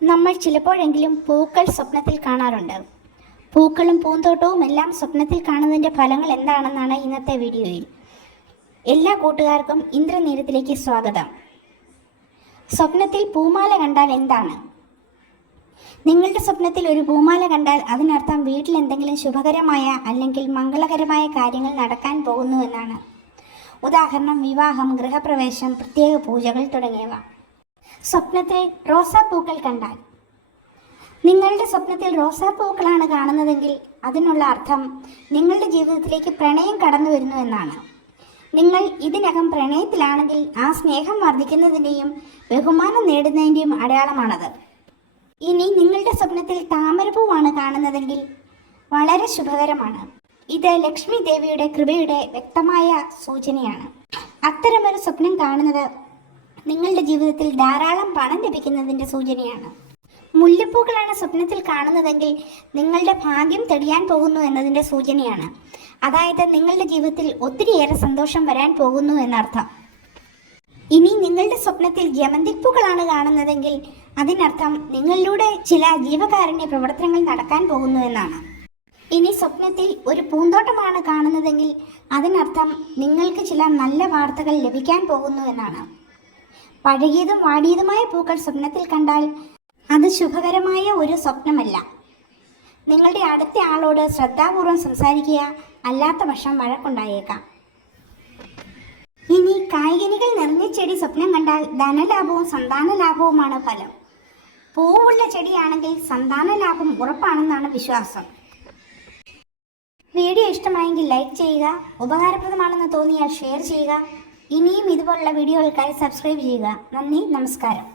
നമ്മൾ ചിലപ്പോഴെങ്കിലും പൂക്കൾ സ്വപ്നത്തിൽ കാണാറുണ്ട്. പൂക്കളും പൂന്തോട്ടവും എല്ലാം സ്വപ്നത്തിൽ കാണുന്നതിന്റെ ഫലങ്ങൾ എന്താണെന്നാണ് ഇന്നത്തെ വീഡിയോയിൽ. എല്ലാ കൂട്ടുകാർക്കും ഇന്ദ്രനീരത്തിലേക്ക് സ്വാഗതം. സ്വപ്നത്തിൽ പൂമാല കണ്ടാൽ എന്താണ്? നിങ്ങളുടെ സ്വപ്നത്തിൽ ഒരു പൂമാല കണ്ടാൽ അതിനർത്ഥം വീട്ടിൽ എന്തെങ്കിലും ശുഭകരമായ അല്ലെങ്കിൽ മംഗളകരമായ കാര്യങ്ങൾ നടക്കാൻ പോകുന്നു എന്നാണ്. ഉദാഹരണം വിവാഹം ഗൃഹപ്രവേശം പ്രത്യേക പൂജകൾ തുടങ്ങിയവ. സ്വപ്നത്തിൽ റോസാപ്പൂക്കൾ കണ്ടാൽ. നിങ്ങളുടെ സ്വപ്നത്തിൽ റോസാപ്പൂക്കളാണ് കാണുന്നതെങ്കിൽ അതിനുള്ള അർത്ഥം നിങ്ങളുടെ ജീവിതത്തിലേക്ക് പ്രണയം കടന്നു വരുന്നു എന്നാണ്. നിങ്ങൾ ഇതിനകം പ്രണയത്തിലാണെങ്കിൽ ആ സ്നേഹം വർദ്ധിക്കുന്നതിന്റെയും ബഹുമാനം നേടുന്നതിന്റെയും അടയാളമാണത്. ഇനി നിങ്ങളുടെ സ്വപ്നത്തിൽ താമരപ്പൂവാണ് കാണുന്നതെങ്കിൽ വളരെ ശുഭകരമാണ്. ഇത് ലക്ഷ്മി ദേവിയുടെ കൃപയുടെ വ്യക്തമായ സൂചനയാണ്. അത്തരമൊരു സ്വപ്നം കാണുന്നത് നിങ്ങളുടെ ജീവിതത്തിൽ ധാരാളം പണം ലഭിക്കുന്നതിന്റെ സൂചനയാണ്. മുല്ലപ്പൂക്കളാണ് സ്വപ്നത്തിൽ കാണുന്നതെങ്കിൽ നിങ്ങളുടെ ഭാഗ്യം തെളിയാൻ പോകുന്നു എന്നതിന്റെ സൂചനയാണ്. അതായത് നിങ്ങളുടെ ജീവിതത്തിൽ ഒത്തിരിയേറെ സന്തോഷം വരാൻ പോകുന്നു എന്നർത്ഥം. ഇനി നിങ്ങളുടെ സ്വപ്നത്തിൽ ജമന്തിപ്പൂക്കളാണ് കാണുന്നതെങ്കിൽ അതിനർത്ഥം നിങ്ങളിലൂടെ ചില ജീവകാരുണ്യ പ്രവർത്തനങ്ങൾ നടക്കാൻ പോകുന്നു എന്നാണ്. ഇനി സ്വപ്നത്തിൽ ഒരു പൂന്തോട്ടമാണ് കാണുന്നതെങ്കിൽ അതിനർത്ഥം നിങ്ങൾക്ക് ചില നല്ല വാർത്തകൾ ലഭിക്കാൻ പോകുന്നു എന്നാണ്. പഴകിയതും വാടിയതുമായ പൂക്കൾ സ്വപ്നത്തിൽ കണ്ടാൽ അത് ശുഭകരമായ ഒരു സ്വപ്നമല്ല. നിങ്ങളുടെ അടുത്ത ആളോട് ശ്രദ്ധാപൂർവം സംസാരിക്കുക അല്ലാത്ത പക്ഷം വഴക്കുണ്ടായേക്കാം. ഇനി കായികനികൾ നിറഞ്ഞ ചെടി സ്വപ്നം കണ്ടാൽ ധനലാഭവും സന്താന ലാഭവുമാണ് ഫലം. പൂവുള്ള ചെടിയാണെങ്കിൽ സന്താന ലാഭം ഉറപ്പാണെന്നാണ് വിശ്വാസം. വീഡിയോ ഇഷ്ടമായെങ്കിൽ ലൈക്ക് ചെയ്യുക ഉപകാരപ്രദമാണെന്ന് തോന്നിയാൽ ഷെയർ ചെയ്യുക ഇനിയും ഇതുപോലുള്ള വീഡിയോകൾക്കായി സബ്സ്ക്രൈബ് ചെയ്യുക. നന്ദി നമസ്കാരം.